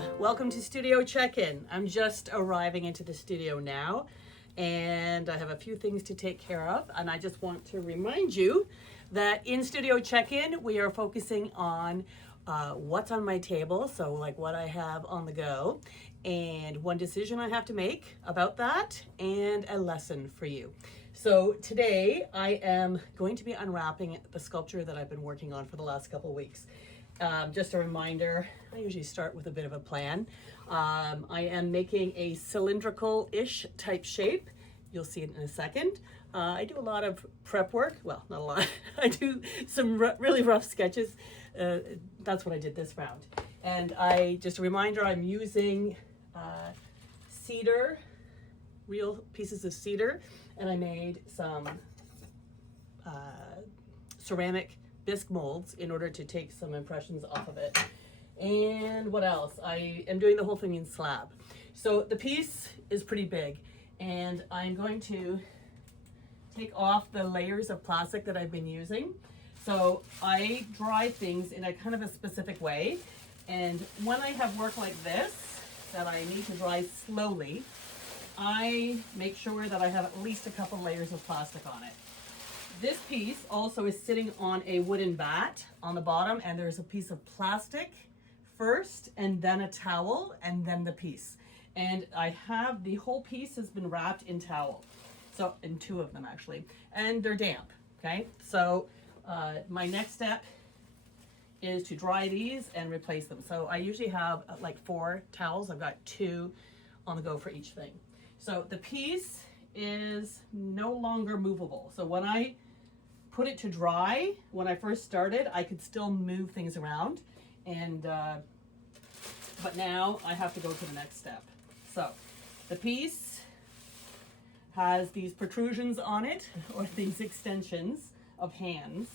Hello, welcome to Studio Check-In. I'm just arriving into the studio now and I have a few things to take care of, and I just want to remind you that in Studio Check-In we are focusing on what's on my table, so like what I have on the go, and one decision I have to make about that, and a lesson for you. So today I am going to be unwrapping the sculpture that I've been working on for the last couple of weeks. Just a reminder, I usually start with a bit of a plan. I am making a cylindrical-ish type shape. You'll see it in a second. I do a lot of prep work. Well, not a lot. I do some really rough sketches. That's what I did this round. And just a reminder, I'm using cedar, real pieces of cedar, and I made some ceramic bisque molds in order to take some impressions off of it. And what else? I am doing the whole thing in slab. So the piece is pretty big, and I'm going to take off the layers of plastic that I've been using. So I dry things in a kind of a specific way, and when I have work like this that I need to dry slowly, I make sure that I have at least a couple layers of plastic on it. This piece also is sitting on a wooden bat on the bottom, and there's a piece of plastic first, and then a towel, and then the piece. And I have the whole piece has been wrapped in towel. So, in two of them actually, and they're damp, okay? So my next step is to dry these and replace them. So I usually have like 4 towels. I've got 2 on the go for each thing. So the piece is no longer movable. So when I put it to dry, when I first started, I could still move things around, and but now I have to go to the next step. So the piece has these protrusions on it, or these extensions of hands.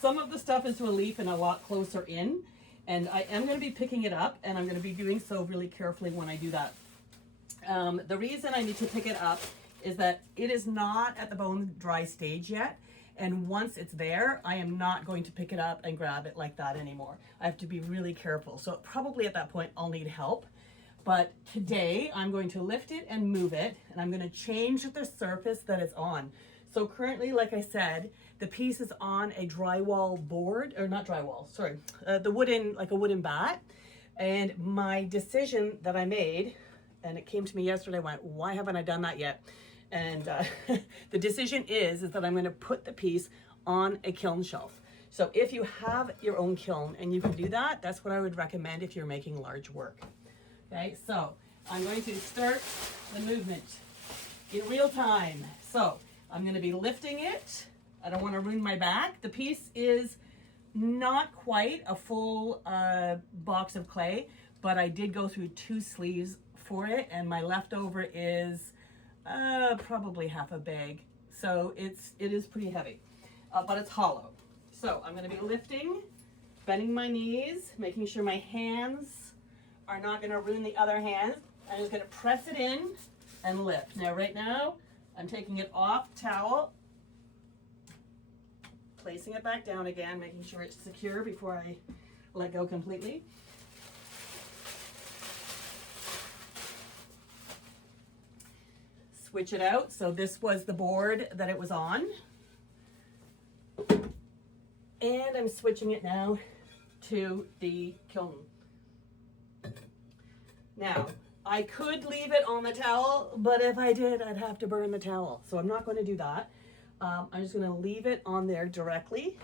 Some of the stuff is relief and a lot closer in, and I am going to be picking it up, and I'm going to be doing so really carefully when I do that. The reason I need to pick it up is that it is not at the bone dry stage yet, and once it's there, I am not going to pick it up and grab it like that anymore. I have to be really careful. So probably at that point I'll need help. But today I'm going to lift it and move it, and I'm going to change the surface that it's on. So currently, like I said, the piece is on a drywall board, or not drywall, sorry, the wooden, like a wooden bat. And my decision that I made, and it came to me yesterday, I went, why haven't I done that yet? And the decision is that I'm going to put the piece on a kiln shelf. So if you have your own kiln and you can do that, that's what I would recommend if you're making large work. Okay, so I'm going to start the movement in real time. So I'm going to be lifting it. I don't want to ruin my back. The piece is not quite a full box of clay, but I did go through 2 sleeves for it, and my leftover is probably half a bag. So it is pretty heavy, but it's hollow. So I'm going to be lifting, bending my knees, making sure my hands are not going to ruin the other hands. I'm just going to press it in and lift. Now, right now, I'm taking it off towel, placing it back down again, making sure it's secure before I let go completely. Switch it out. So this was the board that it was on. And I'm switching it now to the kiln. Now, I could leave it on the towel, but if I did, I'd have to burn the towel. So I'm not going to do that. I'm just going to leave it on there directly,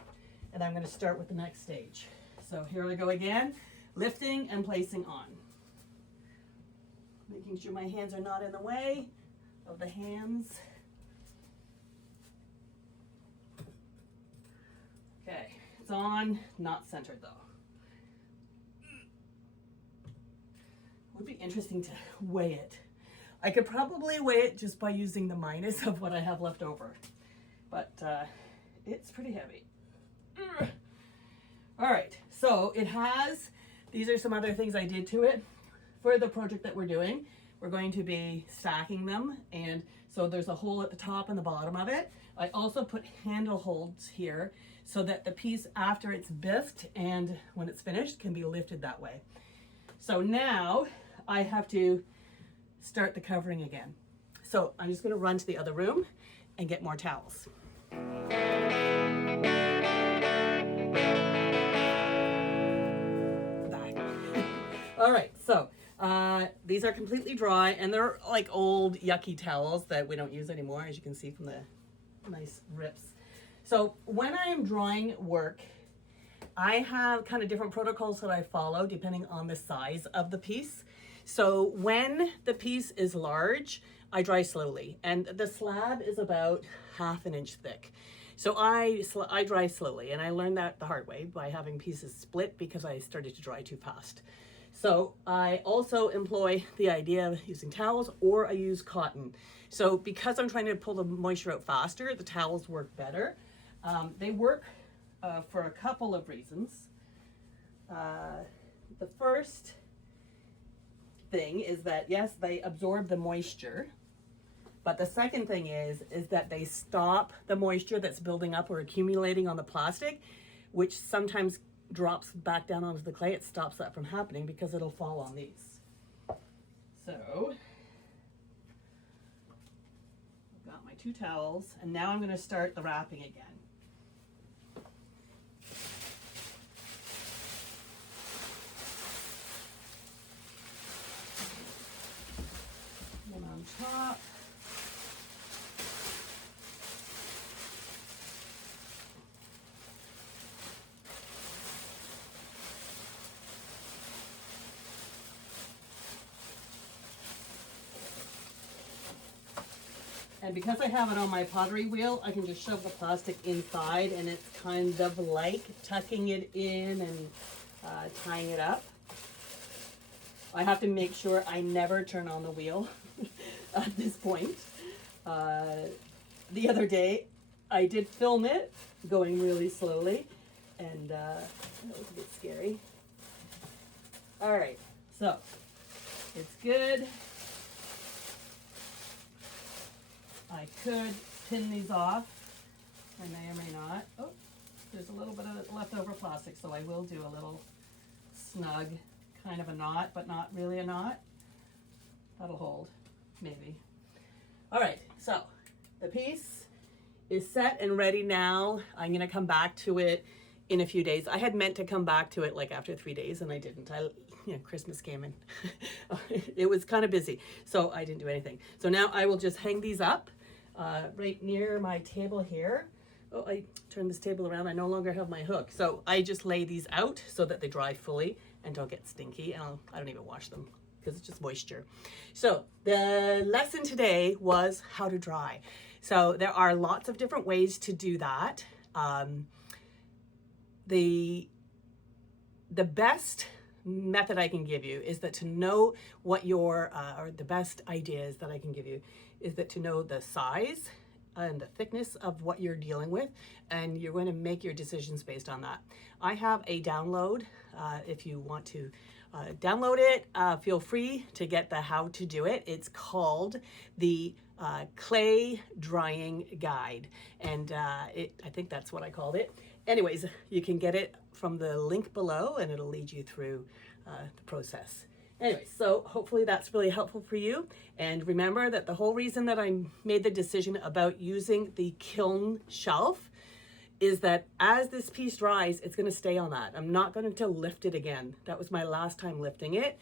and I'm going to start with the next stage. So here I go again, lifting and placing on. Making sure my hands are not in the way of the hands. Okay, it's on, not centered though. It would be interesting to weigh it. I could probably weigh it just by using the minus of what I have left over, but it's pretty heavy. All right, so it has, these are some other things I did to it for the project that we're doing. We're going to be stacking them, and so there's a hole at the top and the bottom of it. I also put handle holds here so that the piece, after it's bisqued and when it's finished, can be lifted that way. So now I have to start the covering again. So I'm just gonna run to the other room and get more towels. All right, so these are completely dry, and they're like old yucky towels that we don't use anymore, as you can see from the nice rips. So when I am drying work, I have kind of different protocols that I follow depending on the size of the piece. So when the piece is large, I dry slowly, and the slab is about 1/2 inch thick. So I dry slowly, and I learned that the hard way by having pieces split because I started to dry too fast. So I also employ the idea of using towels, or I use cotton. So because I'm trying to pull the moisture out faster, the towels work better. They work for a couple of reasons. The first thing is that, yes, they absorb the moisture, but the second thing is that they stop the moisture that's building up or accumulating on the plastic, which sometimes drops back down onto the clay. It stops that from happening because it'll fall on these. So I've got my 2 towels, and now I'm going to start the wrapping again. One on top. And because I have it on my pottery wheel, I can just shove the plastic inside, and it's kind of like tucking it in and tying it up. I have to make sure I never turn on the wheel at this point. The other day, I did film it going really slowly, and that was a bit scary. All right, so it's good. I could pin these off. I may or may not. Oh, there's a little bit of leftover plastic, so I will do a little snug kind of a knot, but not really a knot. That'll hold, maybe. All right, so the piece is set and ready now. I'm gonna come back to it in a few days. I had meant to come back to it like after 3 days, and I didn't. Christmas came and it was kind of busy, so I didn't do anything. So now I will just hang these up right near my table here. Oh, I turned this table around. I no longer have my hook. So I just lay these out so that they dry fully and don't get stinky. And I don't even wash them because it's just moisture. So the lesson today was how to dry. So there are lots of different ways to do that. The best method I can give you is that to know what your, or the best ideas that I can give you is that to know the size and the thickness of what you're dealing with, and you're going to make your decisions based on that. I have a download. If you want to download it, feel free to get the how to do it. It's called the Clay Drying Guide, and I think that's what I called it. Anyways, you can get it from the link below, and it'll lead you through the process. Anyway, so hopefully that's really helpful for you. And remember that the whole reason that I made the decision about using the kiln shelf is that as this piece dries, it's going to stay on that. I'm not going to lift it again. That was my last time lifting it.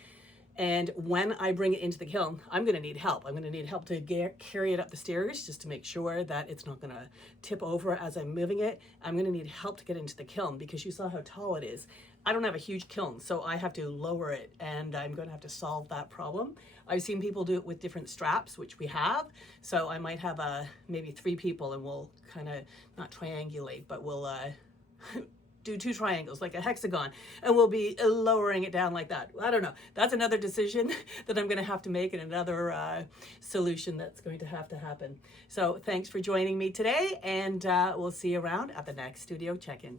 And when I bring it into the kiln, I'm going to need help. I'm going to need help to carry it up the stairs just to make sure that it's not going to tip over as I'm moving it. I'm going to need help to get into the kiln because you saw how tall it is. I don't have a huge kiln, so I have to lower it, and I'm going to have to solve that problem. I've seen people do it with different straps, which we have. So I might have maybe 3 people, and we'll kind of not triangulate, but we'll do 2 triangles like a hexagon, and we'll be lowering it down like that. I don't know. That's another decision that I'm going to have to make, and another solution that's going to have to happen. So thanks for joining me today, and we'll see you around at the next studio check-in.